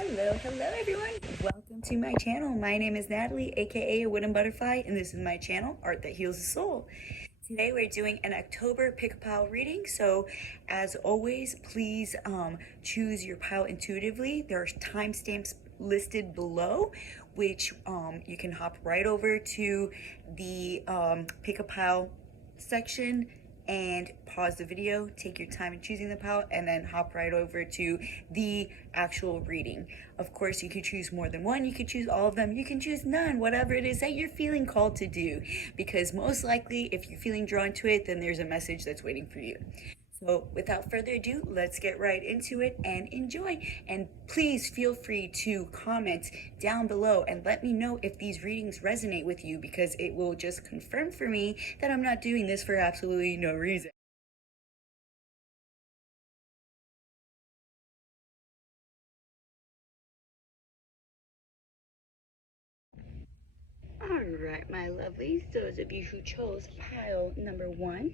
Hello everyone. Welcome to my channel. My name is Natalie, aka A Wooden Butterfly, and this is my channel, Art That Heals the Soul. Today we're doing an October pick a pile reading, so as always, please choose your pile intuitively. There are timestamps listed below, which you can hop right over to the pick a pile section and pause the video, take your time in choosing the pile, and then hop right over to the actual reading. Of course, you can choose more than one, you can choose all of them, you can choose none, whatever it is that you're feeling called to do, because most likely if you're feeling drawn to it, then there's a message that's waiting for you. So without further ado, let's get right into it and enjoy. And please feel free to comment down below and let me know if these readings resonate with you, because it will just confirm for me that I'm not doing this for absolutely no reason. Alright, my lovelies, those of you who chose pile number 1,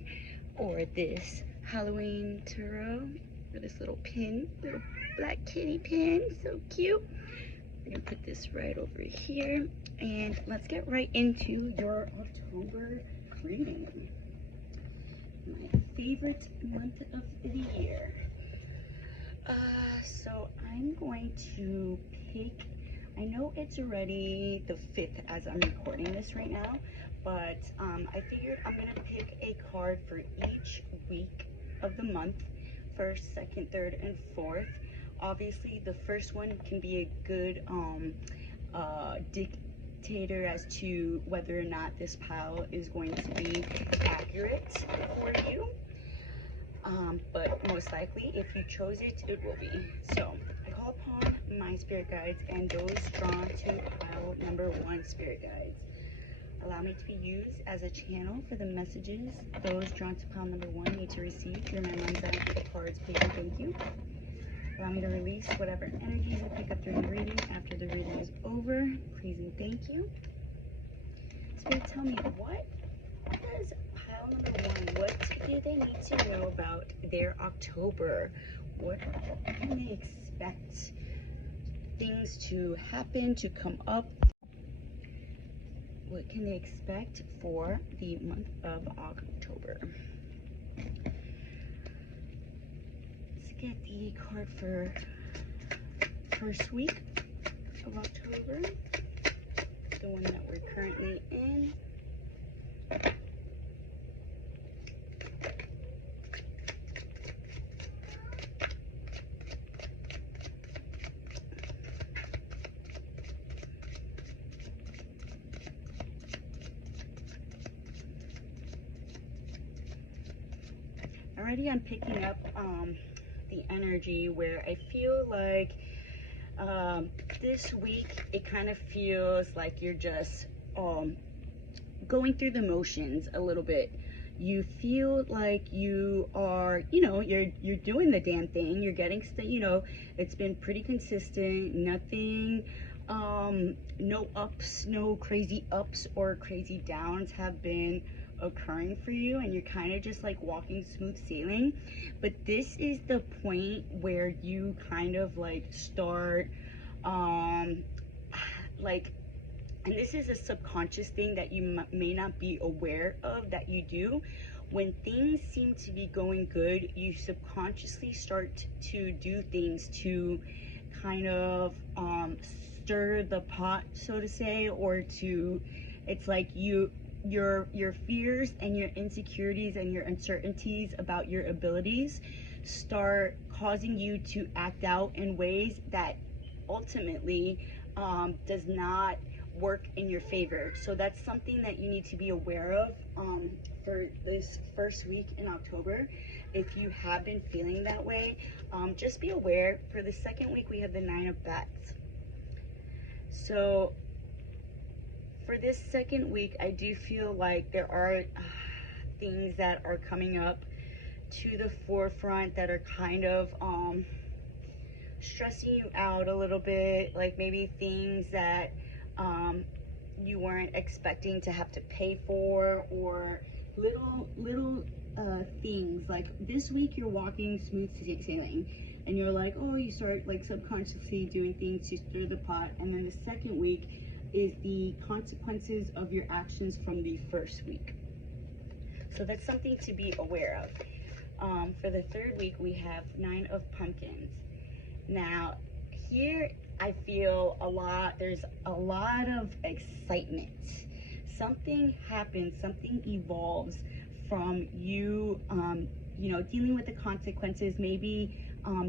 or this Halloween tarot, or this little pin, little black kitty pin, so cute. I'm gonna put this right over here, and let's get right into your October reading. My favorite month of the year. So I'm going to pick, I know it's already the 5th as I'm recording this right now, but I figured I'm gonna pick a card for each week of the month, 1st, 2nd, 3rd, and 4th. Obviously, the first one can be a good dictator as to whether or not this pile is going to be accurate for you. But most likely, if you chose it, it will be. So I call upon my spirit guides and those drawn to pile number 1 spirit guides. Allow me to be used as a channel for the messages those drawn to pile number 1 need to receive through my mind's eye for the cards, please and thank you. Allow me to release whatever energies I pick up during the reading after the reading is over, please and thank you. Spirit, tell me, what does pile number 1, what do they need to know about their October? What can they expect things to happen, to come up? What can they expect for the month of October? Let's get the card for first week of October, the one that we're currently in. Already I'm picking up the energy where I feel like this week it kind of feels like you're just going through the motions a little bit. You feel like you are, you're doing the damn thing. You're getting, it's been pretty consistent. Nothing, no ups, no crazy ups or crazy downs have been occurring for you, and you're kind of just like walking smooth sailing. But this is the point where you kind of like start and this is a subconscious thing that you may not be aware of that you do. When things seem to be going good, you subconsciously start to do things to kind of stir the pot, so to say, or to, it's like your fears and your insecurities and your uncertainties about your abilities start causing you to act out in ways that ultimately does not work in your favor. So that's something that you need to be aware of for this first week in October. If you have been feeling that way, just be aware. For the second week, we have the 9 of Bats. So for this second week, I do feel like there are things that are coming up to the forefront that are kind of stressing you out a little bit, like maybe things that you weren't expecting to have to pay for, or little things. Like this week you're walking smooth sailing. and you're like, oh, you start like subconsciously doing things to stir the pot. And then the second week is the consequences of your actions from the first week. So that's something to be aware of. For the third week, we have 9 of Pumpkins. Now, here I feel there's a lot of excitement. Something happens, something evolves from you, dealing with the consequences, maybe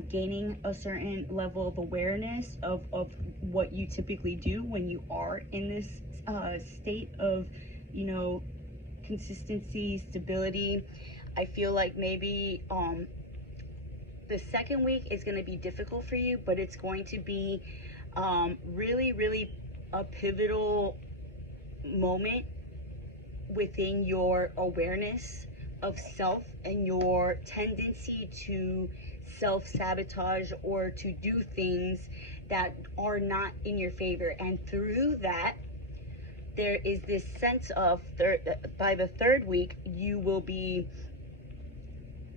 gaining a certain level of awareness of what you typically do when you are in this state of, consistency, stability. I feel like maybe the second week is going to be difficult for you, but it's going to be really, really a pivotal moment within your awareness of self and your tendency to self-sabotage or to do things that are not in your favor. And through that, there is this sense of by the third week, you will be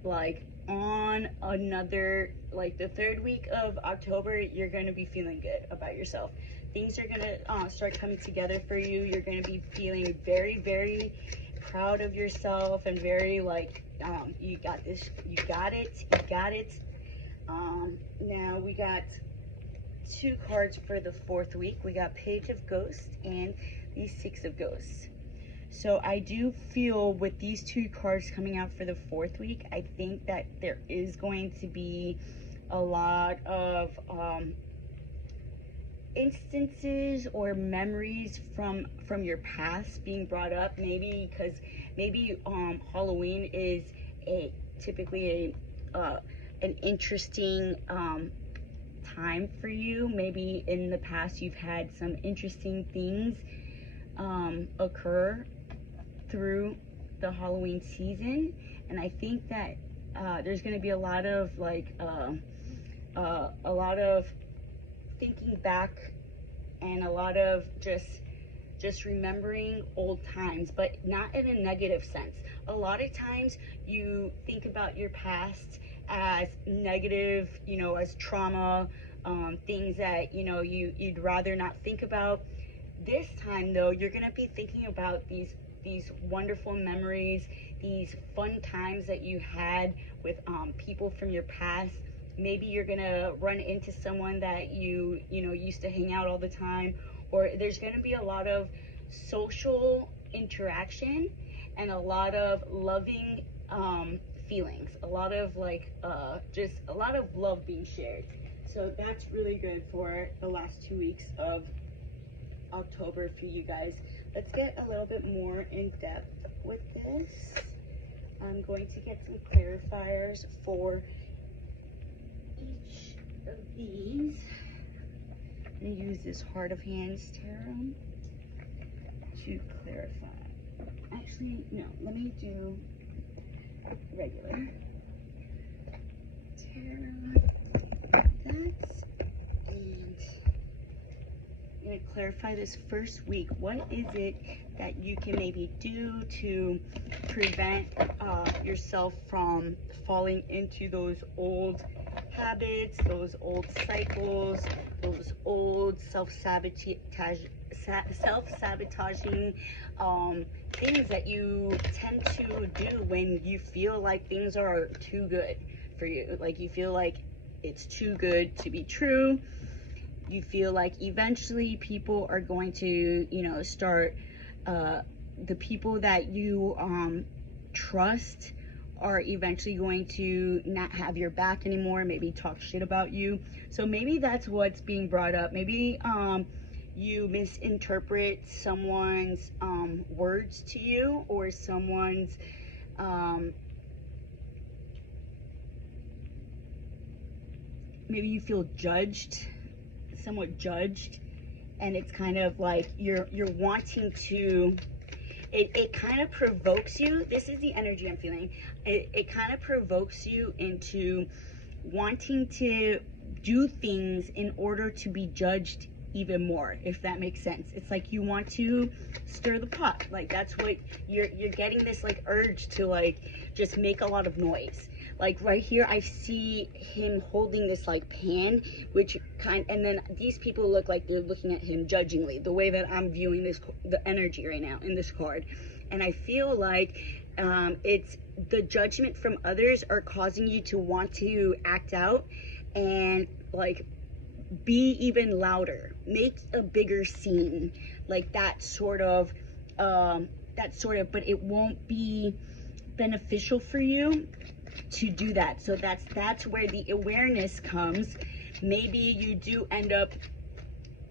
like on another, like the third week of October, you're going to be feeling good about yourself. Things are going to start coming together for you. You're going to be feeling very, very proud of yourself and very like, you got this, you got it. Now we got 2 cards for the fourth week. We got Page of Ghosts and the 6 of Ghosts. So I do feel with these 2 cards coming out for the fourth week, I think that there is going to be a lot of instances or memories from your past being brought up. Maybe because Halloween is typically an interesting time for you. Maybe in the past you've had some interesting things occur through the Halloween season, and I think that there's going to be a lot of thinking back and a lot of just remembering old times, but not in a negative sense. A lot of times you think about your past as negative, as trauma, things that you'd rather not think about. This time though, you're going to be thinking about these wonderful memories, these fun times that you had with people from your past. Maybe you're gonna run into someone that you used to hang out all the time, or there's gonna be a lot of social interaction and a lot of loving feelings, a lot of just a lot of love being shared. So that's really good for the last 2 weeks of October for you guys. Let's get a little bit more in depth with this. I'm going to get some clarifiers for each of these. I'm going to use this Heart of Hands tarot to clarify. Actually, no, let me do regular tarot. That's, and I'm going to clarify this first week. What is it that you can maybe do to prevent yourself from falling into those old habits, those old cycles, those old self-sabotaging things that you tend to do when you feel like things are too good for you, like you feel like it's too good to be true. You feel like eventually people are going to, start, the people that you trust are eventually going to not have your back anymore, maybe talk shit about you. So maybe that's what's being brought up. Maybe you misinterpret someone's words to you, or someone's maybe you feel somewhat judged, and it's kind of like you're wanting to, it kind of provokes you. This is the energy I'm feeling. It kind of provokes you into wanting to do things in order to be judged even more, if that makes sense. It's like you want to stir the pot. Like that's what you're getting, this like urge to like just make a lot of noise. like right here I see him holding this like pan, which and then these people look like they're looking at him judgingly, the way that I'm viewing this, the energy right now in this card. And I feel like it's the judgment from others are causing you to want to act out and like be even louder, make a bigger scene, like that sort of, but it won't be beneficial for you to do that. So that's where the awareness comes. Maybe you do end up,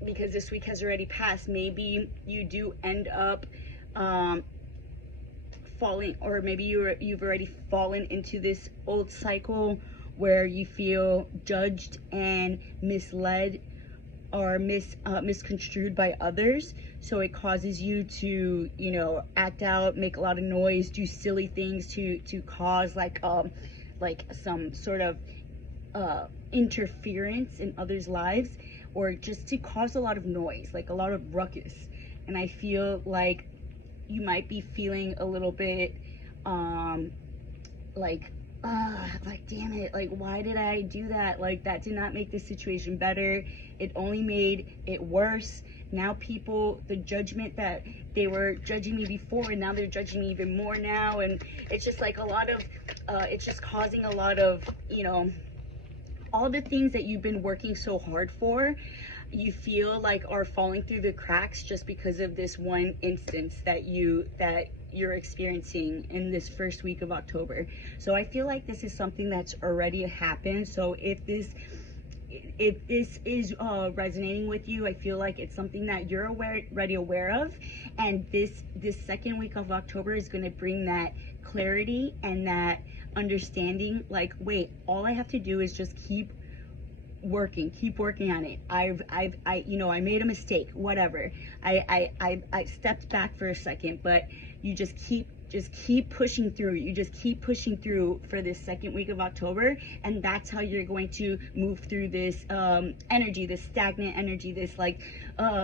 because this week has already passed, maybe you do end up falling, or maybe you've already fallen into this old cycle where you feel judged and misled or misconstrued by others. So it causes you to, you know, act out, make a lot of noise, do silly things to cause like some sort of interference in others' lives, or just to cause a lot of noise, like a lot of ruckus. And I feel you might be feeling a little bit like damn it, like why did I do that? Like that did not make the situation better, it only made it worse. Now people, the judgment that they were judging me before, and now they're judging me even more now. And it's just like a lot of it's just causing a lot of, you know, all the things that you've been working so hard for, you feel like are falling through the cracks just because of this one instance that you're experiencing in this first week of October. So I feel like this is something that's already happened. So if this is resonating with you, I feel like it's something that you're already aware of, and this second week of October is going to bring that clarity and that understanding. Like, wait, all I have to do is just keep working on it. I you know, I made a mistake, whatever. I stepped back for a second, but you just keep pushing through. You just keep pushing through for this second week of October, and that's how you're going to move through this energy, this stagnant energy, this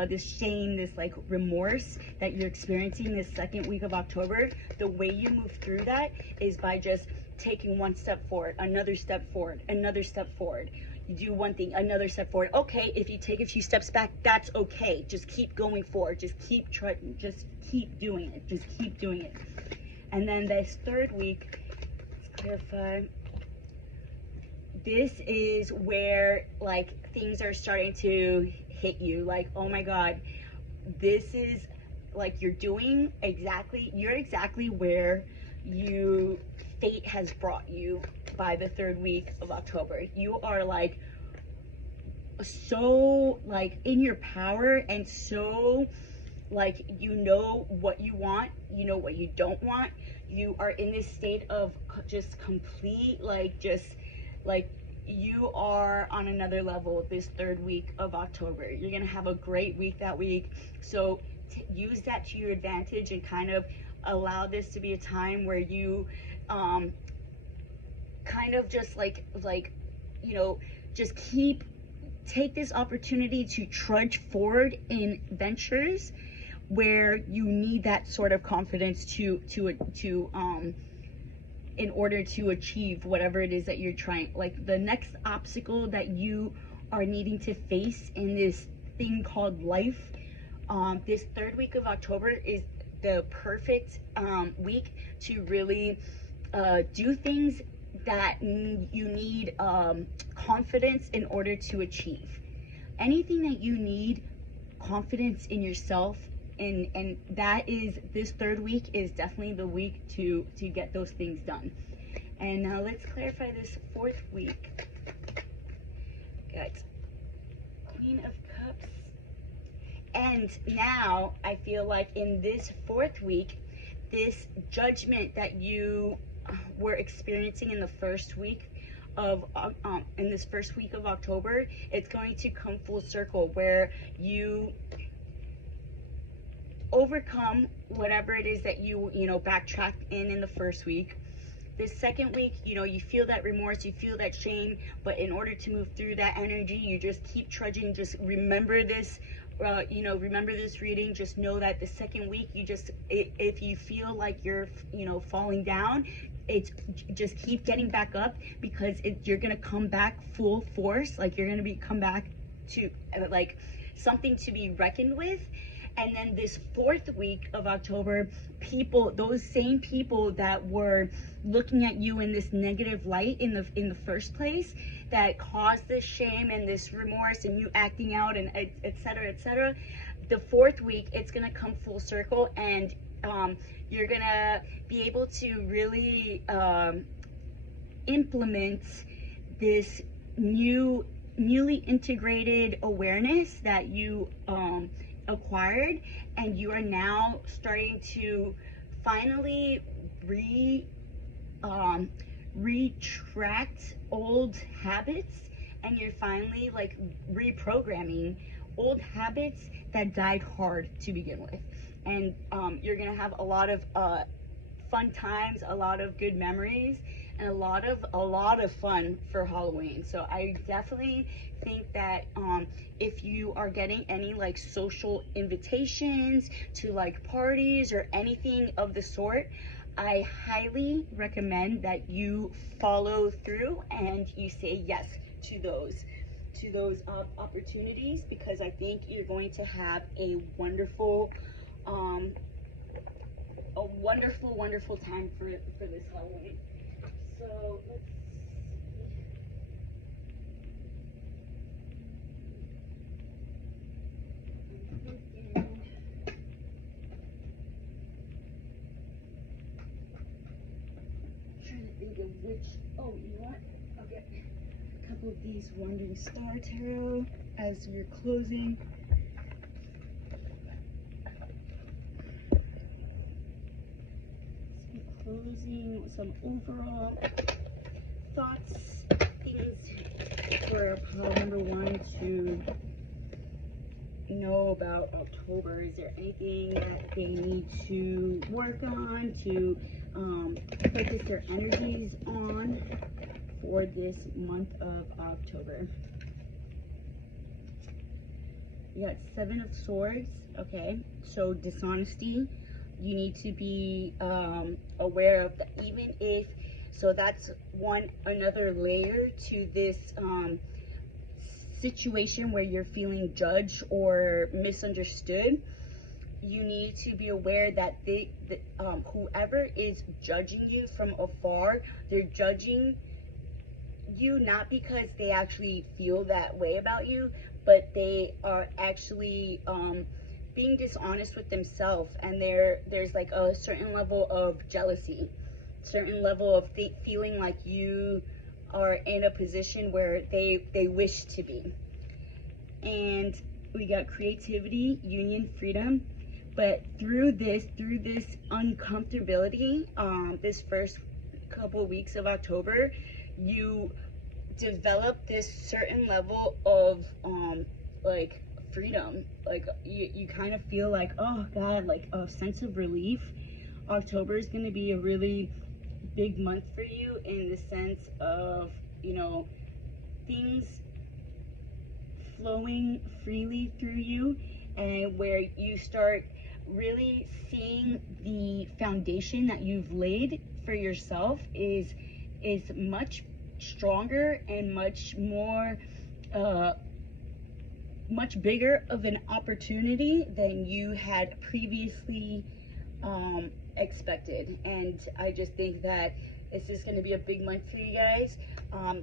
this shame, this like remorse that you're experiencing this second week of October. The way you move through that is by just taking one step forward, another step forward, another step forward. You do one thing, another step forward. Okay, if you take a few steps back, that's okay. Just keep going forward. Just keep just keep doing it. Just keep doing it. And then this third week, let's clarify. This is where like things are starting to hit you. Like, oh my God, this is like you're exactly where fate has brought you by the third week of October. You are like so like in your power, and so like you know what you want, you know what you don't want. You are in this state of just complete like you are on another level this third week of October. You're gonna have a great week that week. So use that to your advantage and kind of allow this to be a time where you kind of just like you know, just take this opportunity to trudge forward in ventures where you need that sort of confidence to in order to achieve whatever it is that you're trying. Like the next obstacle that you are needing to face in this thing called life, this third week of October is the perfect week to really do things that you need confidence in order to achieve. Anything that you need confidence in yourself, and that is, this third week is definitely the week to get those things done. And now let's clarify this fourth week. Got Queen of Cups. And now I feel like in this fourth week, this judgment that you were experiencing in the first week of October, it's going to come full circle where you overcome whatever it is that you backtracked in the first week. This second week, you feel that remorse, you feel that shame, but in order to move through that energy, you just keep trudging. Just remember this, remember this reading. Just know that the second week, if you feel like you're, falling down, it's just keep getting back up, because you're gonna come back full force. Like, you're gonna come back to like something to be reckoned with. And then this 4th week of October, those same people that were looking at you in this negative light in the first place, that caused this shame and this remorse and you acting out and etc., etc., the 4th week, it's gonna come full circle, and you're gonna be able to really implement this newly integrated awareness that you acquired, and you are now starting to finally retract old habits, and you're finally like reprogramming old habits that died hard to begin with. And you're gonna have a lot of fun times, a lot of good memories, and a lot of fun for Halloween. So I definitely think that if you are getting any like social invitations to like parties or anything of the sort, I highly recommend that you follow through and you say yes to those opportunities, because I think you're going to have a wonderful wonderful time for this Halloween. So let's see. Trying to think of which. Oh, you know what? I'll get a couple of these Wandering Star Tarot as we're closing. Closing some overall thoughts, things for pile number 1 to know about October. Is there anything that they need to work on, to focus their energies on for this month of October? You got 7 of Swords. Okay, so dishonesty, you need to be aware of that. Even if, so that's another layer to this situation where you're feeling judged or misunderstood. You need to be aware that whoever is judging you from afar, they're judging you not because they actually feel that way about you, but they are actually being dishonest with themselves, and there's like a certain level of jealousy, certain level of feeling like you are in a position where they wish to be. And we got creativity, union, freedom. But through this uncomfortability, this first couple of weeks of October, you develop this certain level of like freedom. Like you kind of feel like, oh God, like a sense of relief. October is going to be a really big month for you in the sense of, you know, things flowing freely through you, and where you start really seeing the foundation that you've laid for yourself is much stronger and much more much bigger of an opportunity than you had previously expected. And I just think that this is going to be a big month for you guys.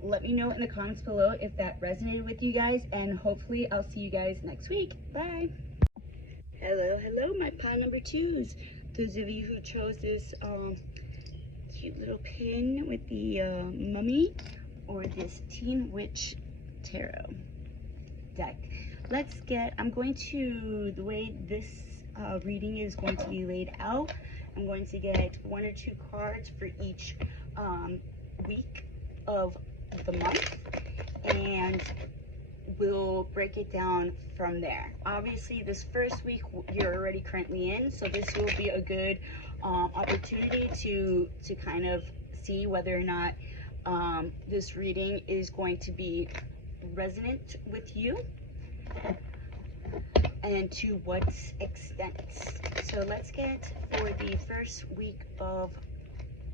Let me know in the comments below if that resonated with you guys, and hopefully I'll see you guys next week. Bye. Hello, my pile number 2s. Those of you who chose this cute little pin with the mummy, or this Teen Witch Tarot deck. I'm going to, the way this reading is going to be laid out, I'm going to get 1 or 2 cards for each week of the month, and we'll break it down from there. Obviously, this first week you're already currently in, so this will be a good opportunity to kind of see whether or not this reading is going to be resonant with you, and to what extent. So let's get for the first week of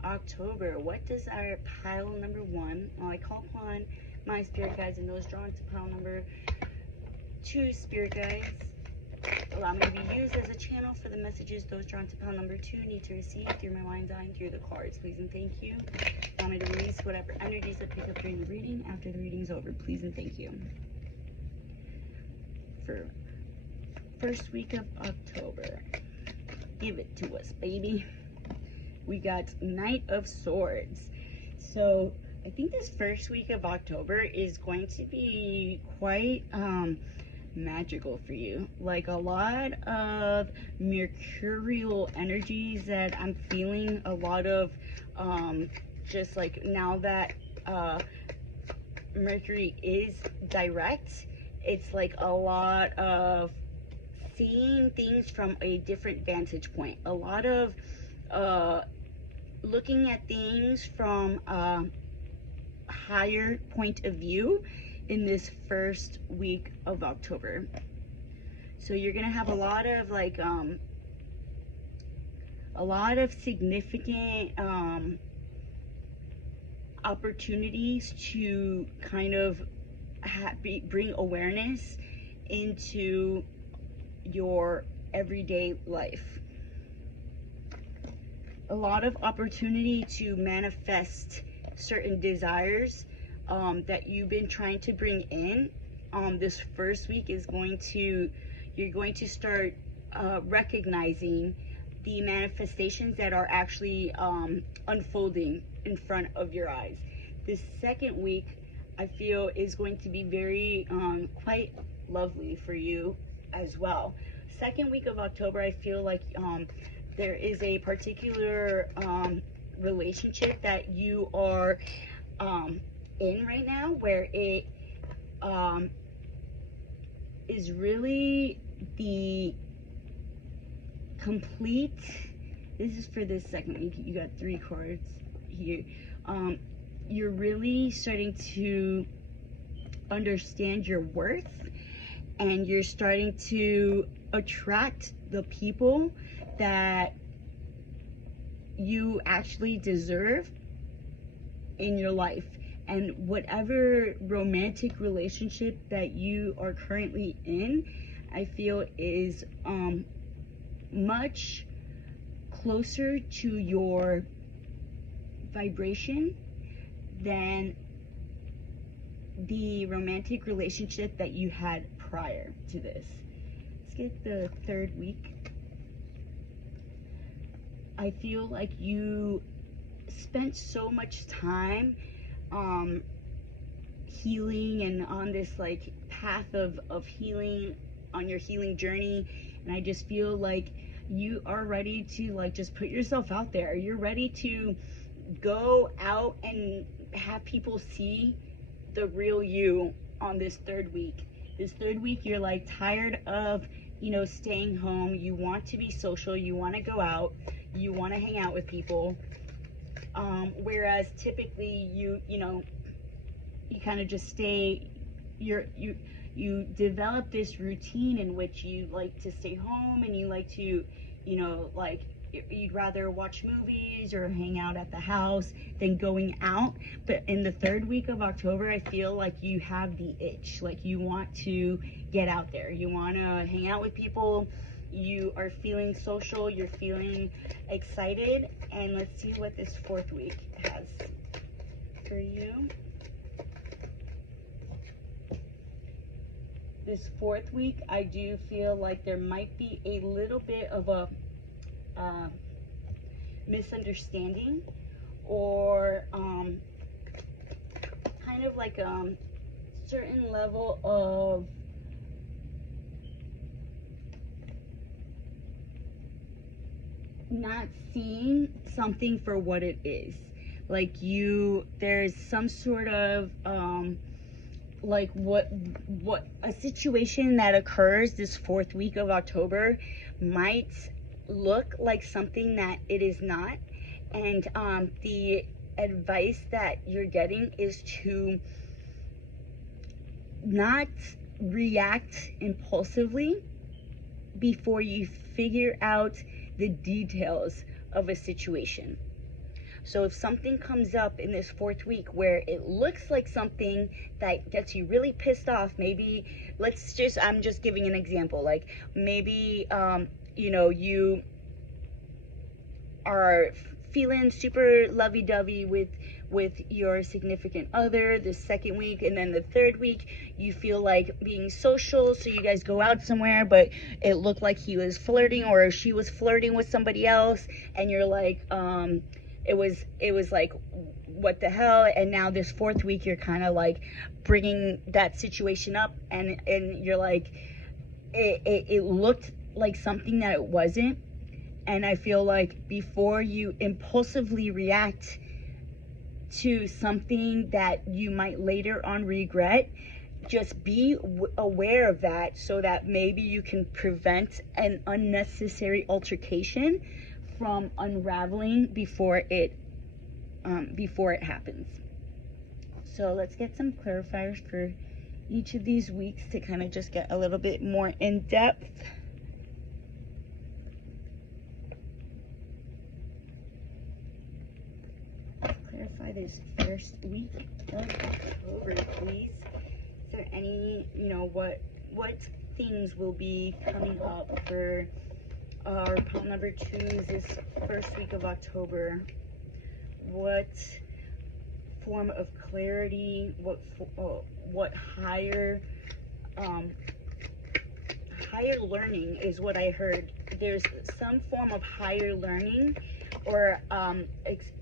October. What does our pile number 1? Well, I call upon my spirit guides and those drawn to pile number 2 spirit guides. Allow me to be used as a channel for the messages those drawn to pile number 2 need to receive through my mind's eye and through the cards. Please and thank you. Allow me to release whatever energies I pick up during the reading after the reading's over. Please and thank you. For first week of October. Give it to us, baby. We got Knight of Swords. So I think this first week of October is going to be quite magical for you. Like a lot of mercurial energies that I'm feeling. A lot of just like now that Mercury is direct, it's like a lot of seeing things from a different vantage point. A lot of looking at things from a higher point of view in this first week of October. So you're gonna have a lot of like a lot of significant opportunities to kind of bring awareness into your everyday life. A lot of opportunity to manifest certain desires that you've been trying to bring in. This first week is you're going to start recognizing the manifestations that are actually unfolding in front of your eyes. This second week, I feel, is going to be very quite lovely for you as well. Second week of October, I feel like there is a particular relationship that you are in right now where it is really the complete. This is for this second week. You got 3 cards here. You're really starting to understand your worth, and you're starting to attract the people that you actually deserve in your life. And whatever romantic relationship that you are currently in, I feel is much closer to your vibration than the romantic relationship that you had prior to this. Let's get the third week. I feel like you spent so much time healing and on this like path of healing, on your healing journey, and I just feel like you are ready to like just put yourself out there. You're ready to go out and have people see the real you on this third week. This third week, you're like tired of, you know, staying home. You want to be social. You want to go out. You want to hang out with people. Whereas typically you kind of just stay, you develop this routine in which you like to stay home and you like to, like you'd rather watch movies or hang out at the house than going out. But in the third week of October, I feel like you have the itch, like you want to get out there. You want to hang out with people. You are feeling social. You're feeling excited. And let's see what this fourth week has for you. This fourth week, I do feel like there might be a little bit of a misunderstanding, or kind of like a certain level of not seeing something for what it is. Like there's some sort of like what a situation that occurs this fourth week of October might look like something that it is not. And the advice that you're getting is to not react impulsively before you figure out the details of a situation. So if something comes up in this 4th week where it looks like something that gets you really pissed off, maybe I'm just giving an example, like maybe you are feeling super lovey-dovey with your significant other the 2nd week, and then the 3rd week you feel like being social, so you guys go out somewhere, but it looked like he was flirting or she was flirting with somebody else, and you're like, it was like, what the hell? And now this 4th week you're kind of like bringing that situation up, and you're like, it looked like something that it wasn't. And I feel like before you impulsively react to something that you might later on regret, just be aware of that, so that maybe you can prevent an unnecessary altercation from unraveling before it happens. So let's get some clarifiers for each of these weeks to kind of just get a little bit more in depth. Clarify this 1st week of October, please. Is there any, what things will be coming up for our pile number 2s this 1st week of October? What form of clarity, what higher learning is what I heard. There's some form of higher learning, or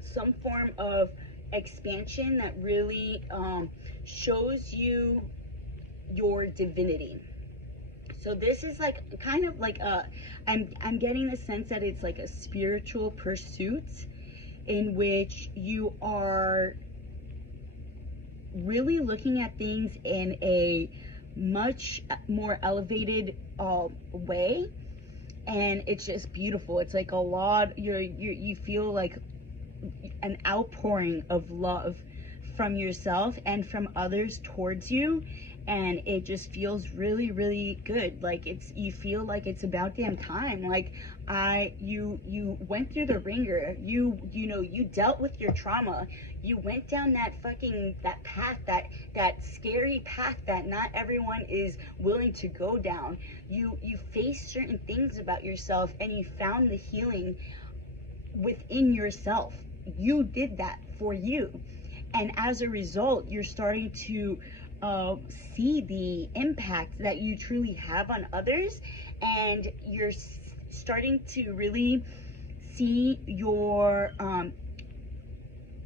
some form of expansion that really shows you your divinity. So this is like kind of like I'm getting the sense that it's like a spiritual pursuit in which you are really looking at things in a much more elevated way, and it's just beautiful. It's like a lot, you feel like an outpouring of love from yourself and from others towards you, and it just feels really, really good. Like you feel like it's about damn time. Like you went through the ringer, you dealt with your trauma, you went down that path, that scary path that not everyone is willing to go down. You faced certain things about yourself, and you found the healing within yourself. You did that for you, and as a result, you're starting to see the impact that you truly have on others, and you're starting to really see your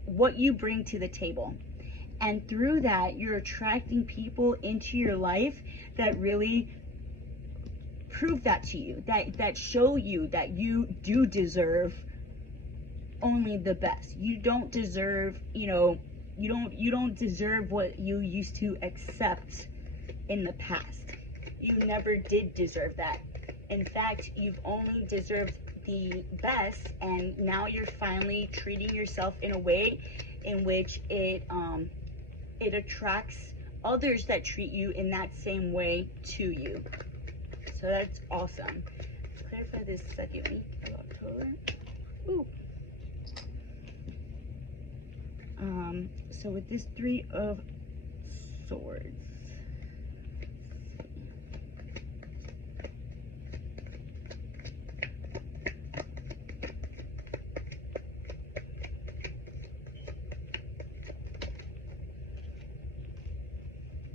what you bring to the table. And through that, you're attracting people into your life that really prove that to you, that show you that you do deserve only the best. You don't deserve, you don't deserve what you used to accept in the past. You never did deserve that. In fact, you've only deserved the best, and now you're finally treating yourself in a way in which it attracts others that treat you in that same way to you. So that's awesome. Let's clarify this 2nd week of October. Ooh. So with this 3 of Swords,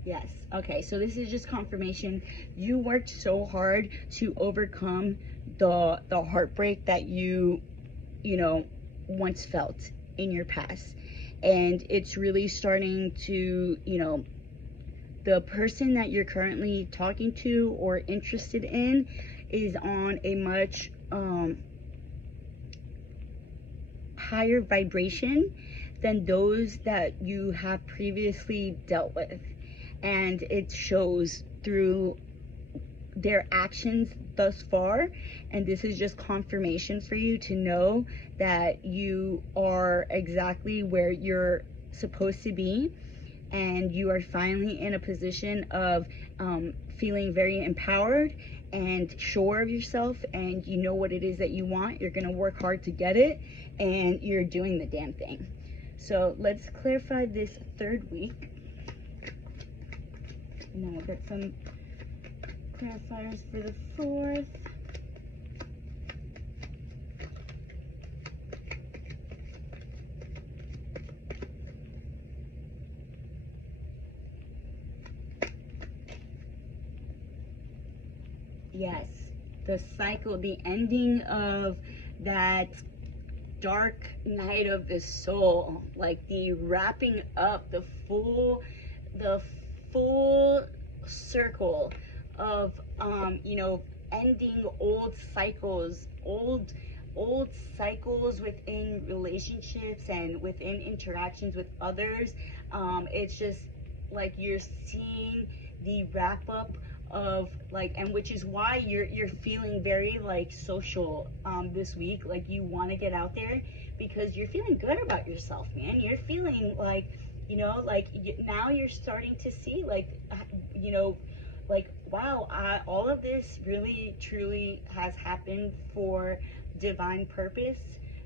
yes, okay, so this is just confirmation. You worked so hard to overcome the heartbreak that you once felt in your past, and it's really starting to, the person that you're currently talking to or interested in is on a much higher vibration than those that you have previously dealt with, and it shows through their actions thus far. And this is just confirmation for you to know that you are exactly where you're supposed to be, and you are finally in a position of feeling very empowered and sure of yourself, and you know what it is that you want. You're going to work hard to get it, and you're doing the damn thing. So let's clarify this third week. And then we'll get some clarifiers for the fourth. Yes, the cycle, the ending of that dark night of the soul, like the wrapping up, the full circle of you know, ending old cycles, old cycles within relationships and within interactions with others. It's just like you're seeing the wrap up of, like, and which is why you're feeling very like social this week. Like, you want to get out there because you're feeling good about yourself, man. You're feeling like, you know, like now you're starting to see, like, you know, like, wow, all of this really truly has happened for divine purpose.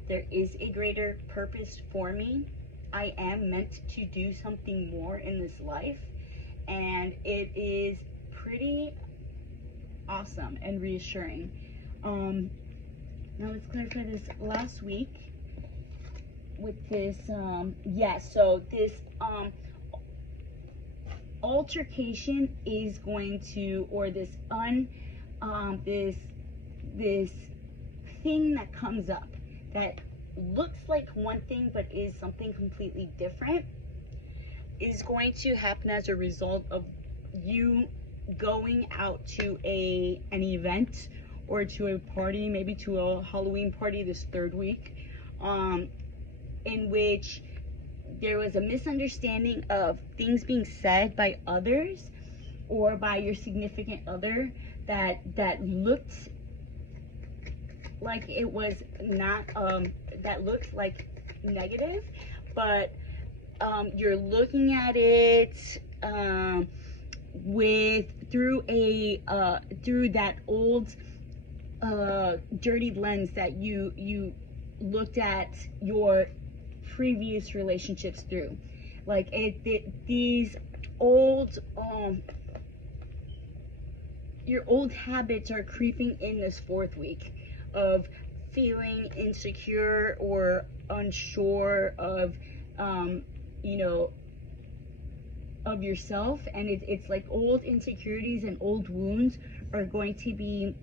There is a greater purpose for me. I am meant to do something more in this life, and it is pretty awesome and reassuring. Now let's clarify this last week with this. So this altercation is going to, or this this thing that comes up that looks like one thing but is something completely different, is going to happen as a result of you going out to an event or to a party, maybe to a Halloween party this third week, in which there was a misunderstanding of things being said by others or by your significant other that looked like it was not, that looked like negative, but you're looking at it through that old dirty lens that you looked at your previous relationships through. Like these old your old habits are creeping in this fourth week of feeling insecure or unsure of you know, of yourself, and it's like old insecurities and old wounds are going to be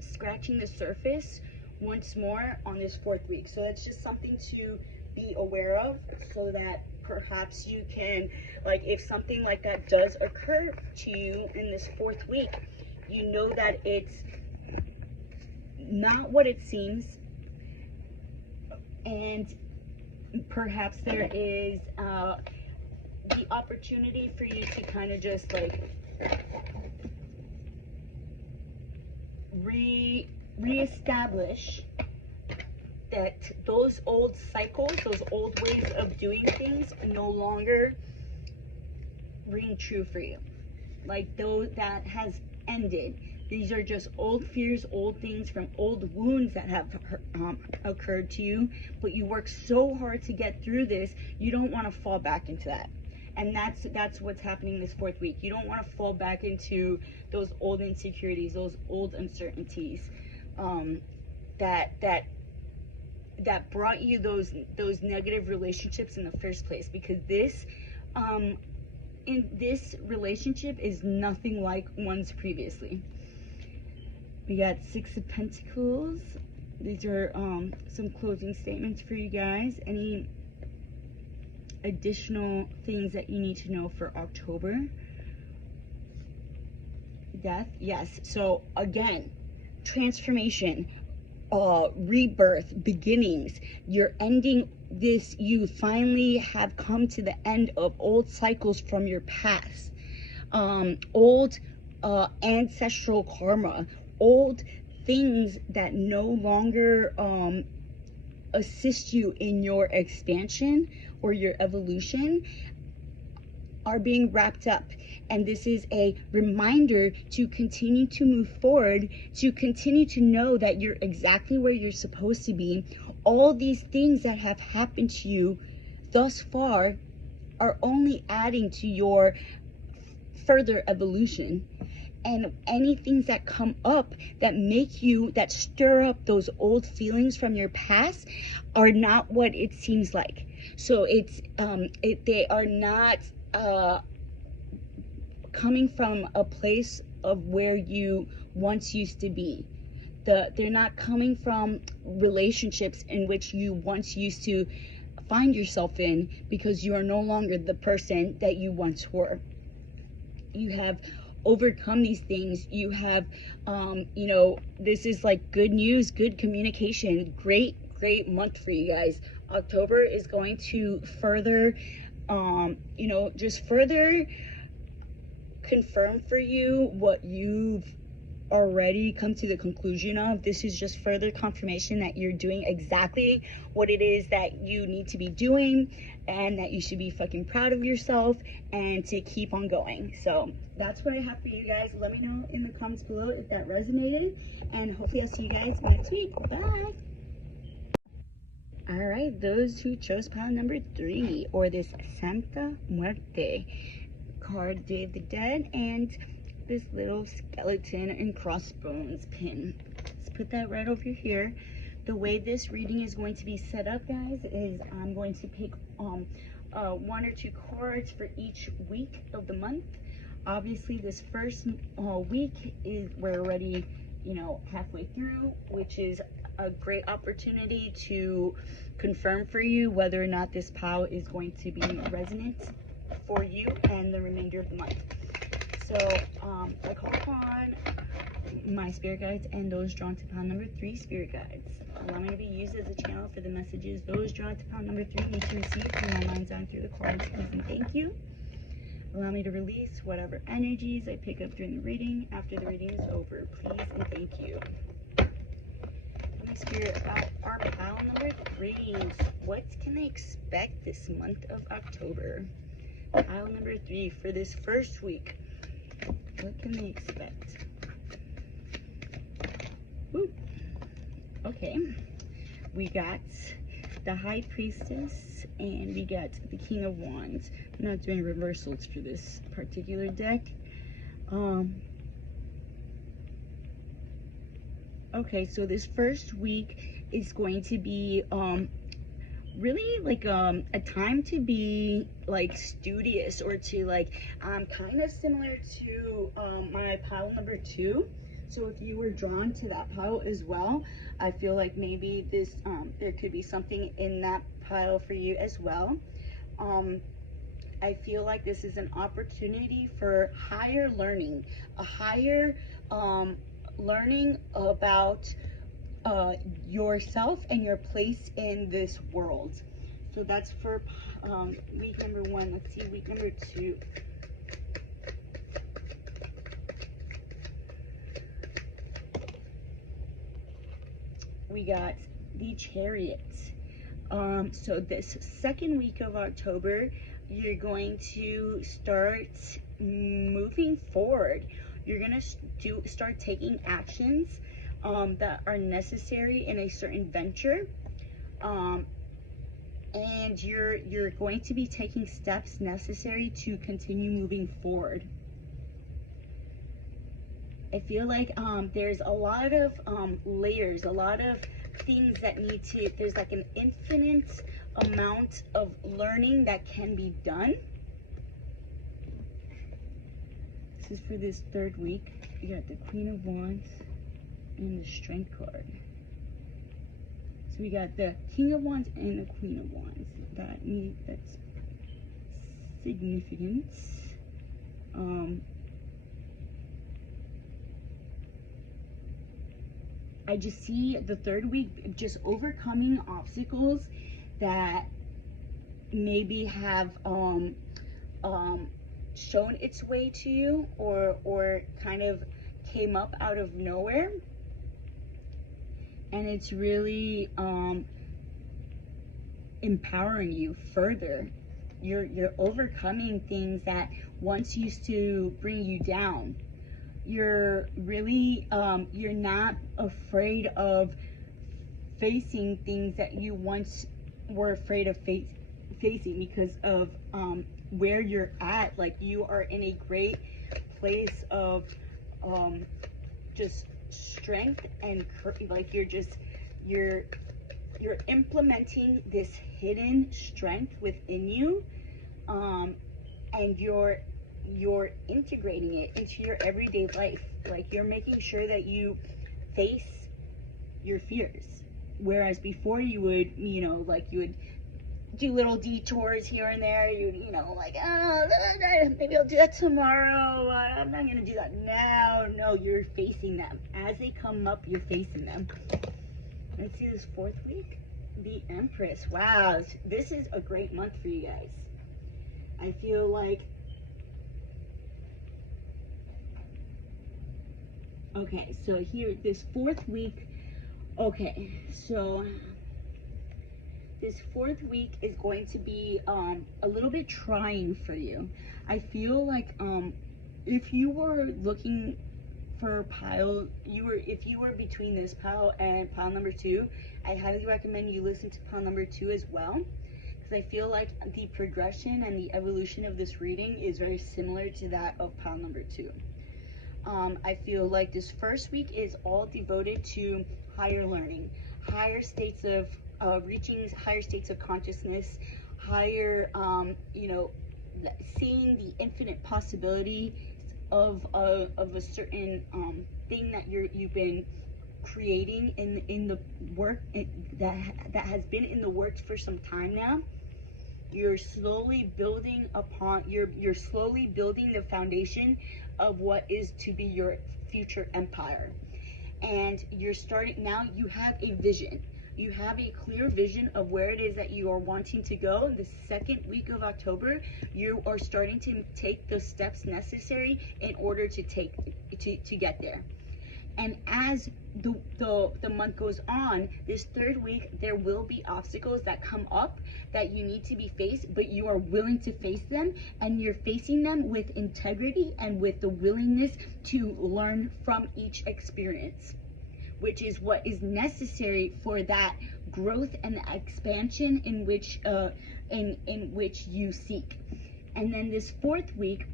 scratching the surface once more on this fourth week. So that's just something to be aware of, so that perhaps you can, like, if something like that does occur to you in this fourth week, you know that it's not what it seems, and perhaps there is the opportunity for you to kind of just like reestablish that those old cycles, those old ways of doing things no longer ring true for you. Like, those that has ended. These are just old fears, old things from old wounds that have occurred to you, but you work so hard to get through this, you don't want to fall back into that. And that's what's happening this fourth week. You don't want to fall back into those old insecurities, those old uncertainties, that brought you those negative relationships in the first place. Because this in this relationship is nothing like ones previously. We got Six of Pentacles. These are some closing statements for you guys. Any additional things that you need to know for October? Death. Yes. So again, transformation, rebirth, beginnings. You're ending this. You finally have come to the end of old cycles from your past, old ancestral karma, old things that no longer assist you in your expansion or your evolution, are being wrapped up. And this is a reminder to continue to move forward, to continue to know that you're exactly where you're supposed to be. All these things that have happened to you thus far are only adding to your further evolution. And any things that come up that make you, that stir up those old feelings from your past are not what it seems like. So it's they are not coming from a place of where you once used to be. They're not coming from relationships in which you once used to find yourself in, because you are no longer the person that you once were. You have overcome these things. You have you know, this is like good news, good communication. Great month for you guys. October is going to further you know, just further confirm for you what you've already come to the conclusion of. This is just further confirmation that you're doing exactly what it is that you need to be doing, and that you should be fucking proud of yourself and to keep on going. So that's what I have for you guys. Let me know in the comments below if that resonated, and hopefully I'll see you guys next week. Bye. All right, those who chose pile number 3, or this Santa Muerte card, Day of the Dead, and this little skeleton and crossbones pin. Let's put that right over here. The way this reading is going to be set up, guys, is I'm going to pick 1 or 2 cards for each week of the month. Obviously, this first week is, we're already, you know, halfway through, which is a great opportunity to confirm for you whether or not this pile is going to be resonant for you and the remainder of the month. So I call upon my spirit guides and those drawn to pile number 3 spirit guides. Allow me to be used as a channel for the messages those drawn to pile number 3 need to receive from my mind's eye through the cards. Please and thank you. Allow me to release whatever energies I pick up during the reading after the reading is over. Please and thank you. My spirit, about our pile number 3s, what can they expect this month of October? Pile number 3 for this first week. What can they expect? Woo. Okay, we got the High Priestess and we got the King of Wands. I'm not doing reversals for this particular deck. Okay, so this first week is going to be really like a time to be like studious, or to like kind of similar to my pile number 2. So if you were drawn to that pile as well, I feel like maybe this there could be something in that pile for you as well. I feel like this is an opportunity for higher learning, a higher learning about yourself and your place in this world. So that's for week number 1. Let's see week number 2. We got the Chariot. So this second week of October, you're going to start moving forward. You're gonna start taking actions that are necessary in a certain venture, and you're going to be taking steps necessary to continue moving forward. I feel like there's a lot of layers, a lot of things that need to, there's like an infinite amount of learning that can be done. This is for this third week. You got the Queen of Wands and the Strength card. So we got the King of Wands and the Queen of Wands. That's significant. I just see the third week just overcoming obstacles that maybe have shown its way to you, or kind of came up out of nowhere, and it's really empowering you further you're overcoming things that once used to bring you down. You're really you're not afraid of facing things that you once were afraid of facing because of where you're at. Like, you are in a great place of just strength and like you're you're implementing this hidden strength within you, and you're integrating it into your everyday life. Like, you're making sure that you face your fears, whereas before you would, like, you would do little detours here and there. You know, like, oh, maybe I'll do that tomorrow. I'm not gonna do that now. No, you're facing them as they come up. You're facing them. Let's see this 4th week. The Empress. Wow, this is a great month for you guys. I feel like, okay, so here, this 4th week, okay, so this 4th week is going to be a little bit trying for you. I feel like if you were looking for pile, if you were between this pile and pile number 2, I highly recommend you listen to pile number 2 as well, because I feel like the progression and the evolution of this reading is very similar to that of pile number 2. I feel like this 1st week is all devoted to higher learning, higher states of reaching higher states of consciousness, higher, seeing the infinite possibility of a certain thing that you've been creating in the work that has been in the works for some time now. You're slowly building you're slowly building the foundation of what is to be your future empire. And you're starting now. You have a vision. You have a clear vision of where it is that you are wanting to go. The 2nd week of October, you are starting to take the steps necessary in order to get there. And as the month goes on, this 3rd week, there will be obstacles that come up that you need to be faced, but you are willing to face them, and you're facing them with integrity and with the willingness to learn from each experience, which is what is necessary for that growth and expansion in which you seek. And then this 4th week,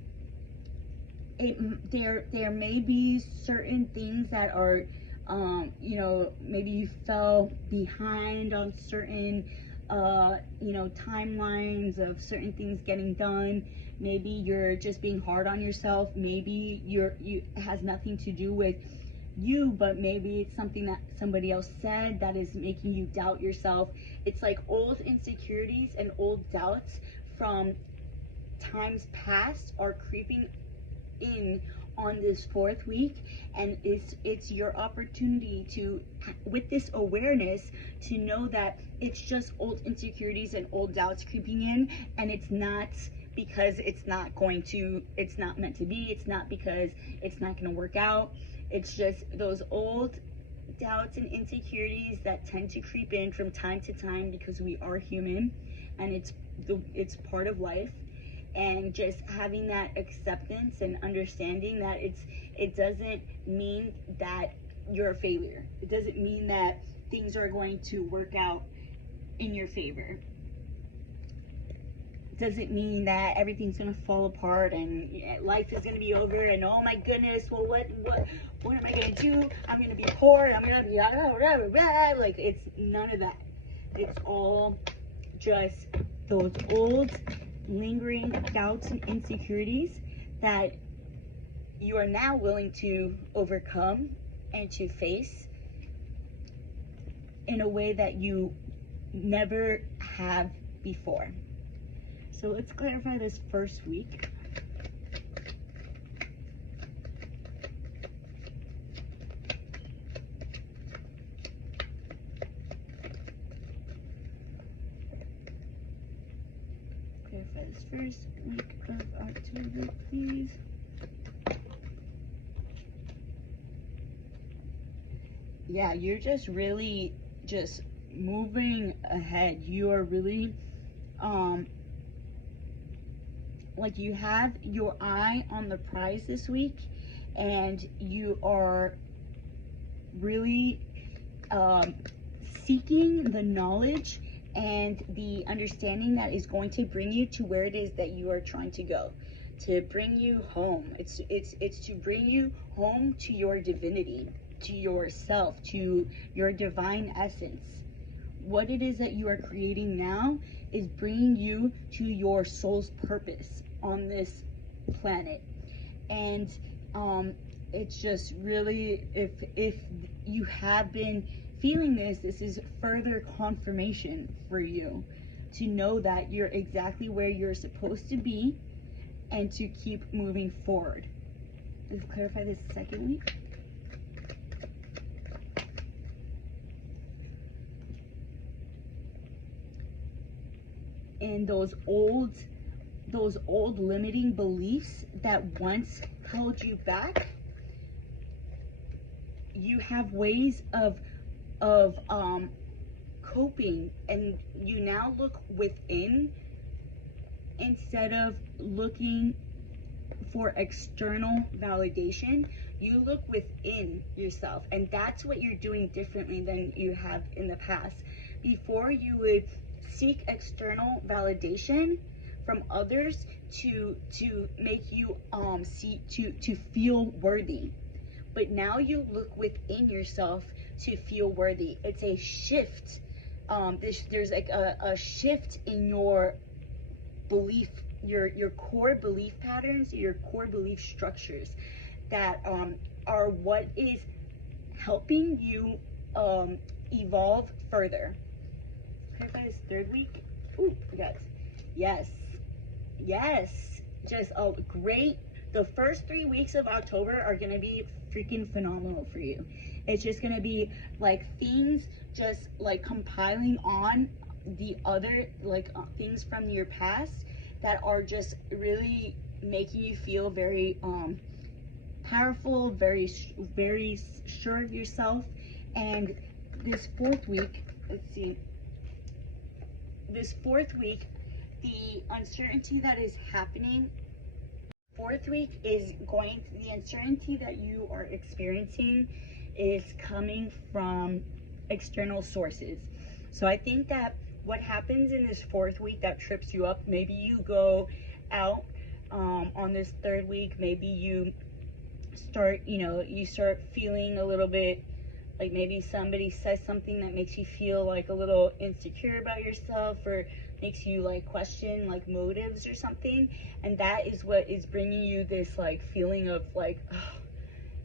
there may be certain things that are, maybe you fell behind on certain, timelines of certain things getting done. Maybe you're just being hard on yourself. Maybe it has nothing to do with you, but maybe it's something that somebody else said that is making you doubt yourself. It's like old insecurities and old doubts from times past are creeping in on this 4th week, and it's your opportunity to, with this awareness, to know that it's just old insecurities and old doubts creeping in, and it's not because it's not meant to be. It's not because it's not going to work out. It's just those old doubts and insecurities that tend to creep in from time to time, because we are human, and it's part of life. And just having that acceptance and understanding that it doesn't mean that you're a failure. It doesn't mean that things are going to work out in your favor. It doesn't mean that everything's gonna fall apart and life is gonna be over and, oh my goodness, well, what am I gonna do? I'm gonna be poor. I'm gonna be like, it's none of that. It's all just those old lingering doubts and insecurities that you are now willing to overcome and to face in a way that you never have before. So let's clarify this 1st week. Clarify this 1st week of October, please. Yeah, you're just really just moving ahead. You are really like you have your eye on the prize this week, and you are really seeking the knowledge and the understanding that is going to bring you to where it is that you are trying to go, to bring you home. It's to bring you home to your divinity, to yourself, to your divine essence. What it is that you are creating now is bringing you to your soul's purpose on this planet. And it's just really, if you have been feeling this is further confirmation for you to know that you're exactly where you're supposed to be and to keep moving forward. Let's clarify this second week. And those old limiting beliefs that once held you back, you have ways of coping, and you now look within instead of looking for external validation. You look within yourself, and that's what you're doing differently than you have in the past. Before, you would seek external validation from others to make you to feel worthy. But now you look within yourself to feel worthy. It's a shift. There's like a shift in your belief, your core belief patterns, your core belief structures that are what is helping you evolve further. Clarify this third week. Ooh, yes, just a great. The first 3 weeks of October are gonna be freaking phenomenal for you. It's just gonna be like things just like compiling on the other things from your past that are just really making you feel very powerful, very sure of yourself. And this fourth week, let's see, this fourth week, the uncertainty that is happening, fourth week is going, the uncertainty that you are experiencing is coming from external sources. So I think that what happens in this fourth week that trips you up, maybe you go out on this third week, maybe you start, you start feeling a little bit like maybe somebody says something that makes you feel like a little insecure about yourself, or makes you like question like motives or something, and that is what is bringing you this like feeling of like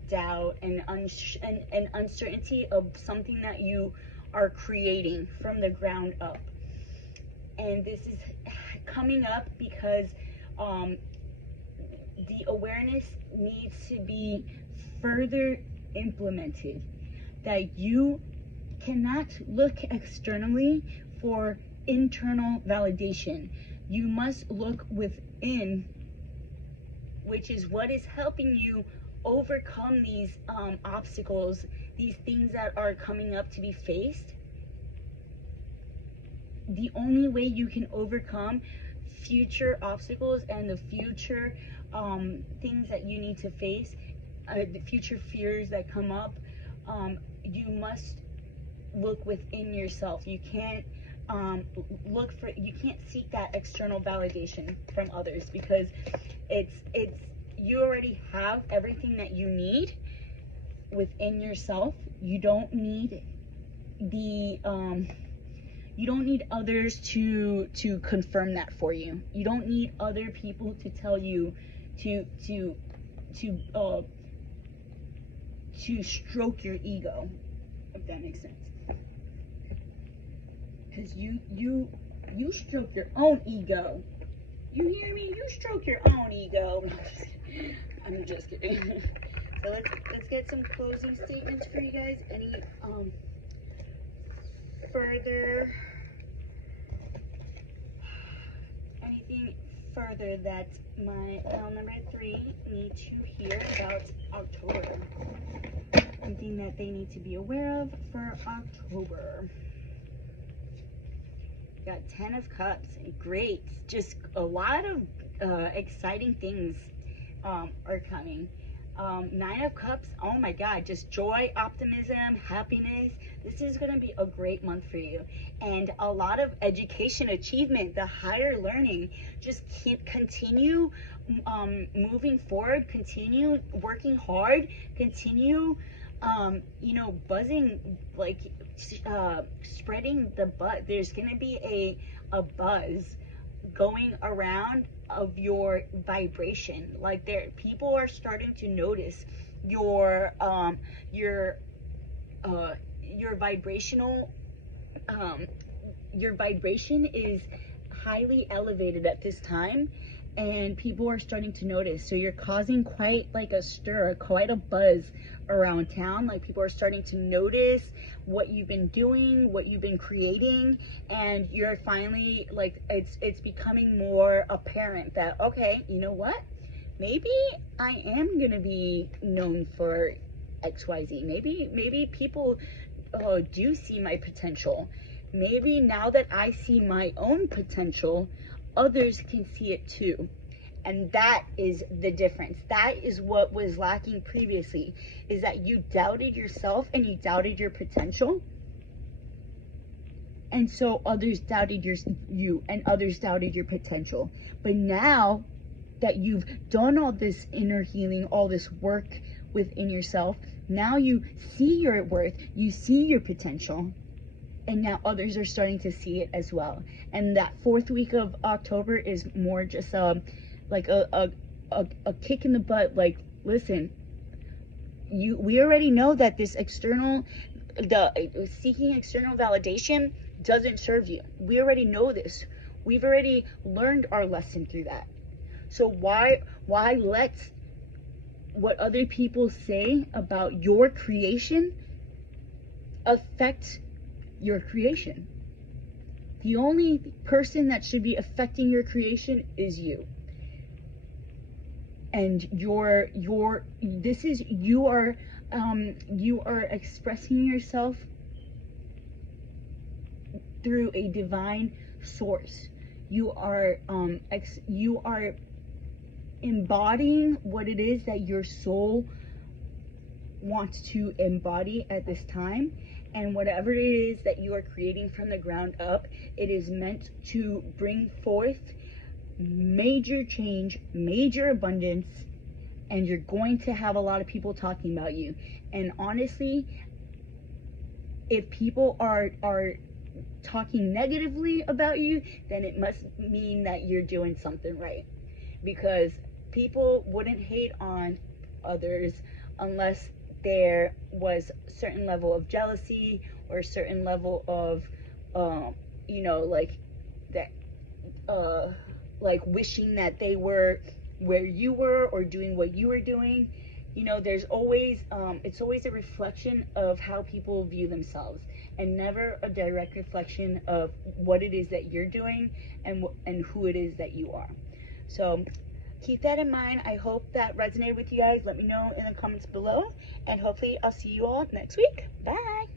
doubt and uncertainty of something that you are creating from the ground up. And this is coming up because the awareness needs to be further implemented, that you cannot look externally for internal validation. You must look within, which is what is helping you overcome these obstacles, these things that are coming up to be faced. The only way you can overcome future obstacles and the future things that you need to face, the future fears that come up, you must look within yourself. You can't you can't seek that external validation from others, because you already have everything that you need within yourself. You don't need you don't need others to confirm that for you. You don't need other people to tell you to stroke your ego, if that makes sense. Because you stroke your own ego. You hear me? You stroke your own ego. I'm just kidding. So let's get some closing statements for you guys. Any anything further that my file number 3 need to hear about October? Anything that they need to be aware of for October? got 10 of Cups. Great. Just a lot of exciting things are coming. 9 of Cups, oh my God, just joy, optimism, happiness. This is going to be a great month for you. And a lot of education, achievement, the higher learning. Just continue moving forward, continue working hard, continue, buzzing, like spreading the buzz. There's going to be a buzz going around of your vibration. Like, there, people are starting to notice your vibrational your vibration is highly elevated at this time, and people are starting to notice. So you're causing quite like a stir, quite a buzz around town. Like, people are starting to notice what you've been doing, what you've been creating, and you're finally, like, it's becoming more apparent that, okay, you know what, maybe I am gonna be known for XYZ. Maybe people do see my potential. Maybe now that I see my own potential, others can see it too. And that is the difference. That is what was lacking previously, is that you doubted yourself and you doubted your potential. And so others doubted you and others doubted your potential. But now that you've done all this inner healing, all this work within yourself, now you see your worth, you see your potential. And now others are starting to see it as well. And that 4th week of October is more just like a kick in the butt. Like, listen, we already know that this seeking external validation doesn't serve you. We already know this. We've already learned our lesson through that. So why let what other people say about your creation affect your creation? The only person that should be affecting your creation is you. And you are expressing yourself through a divine source. You are embodying what it is that your soul wants to embody at this time. And whatever it is that you are creating from the ground up, it is meant to bring forth major change, major abundance, and you're going to have a lot of people talking about you. And honestly, if people are talking negatively about you, then it must mean that you're doing something right, because people wouldn't hate on others unless there was a certain level of jealousy or a certain level of like wishing that they were where you were or doing what you were doing. There's always it's always a reflection of how people view themselves, and never a direct reflection of what it is that you're doing and who it is that you are. So keep that in mind. I hope that resonated with you guys. Let me know in the comments below, and hopefully I'll see you all next week. Bye.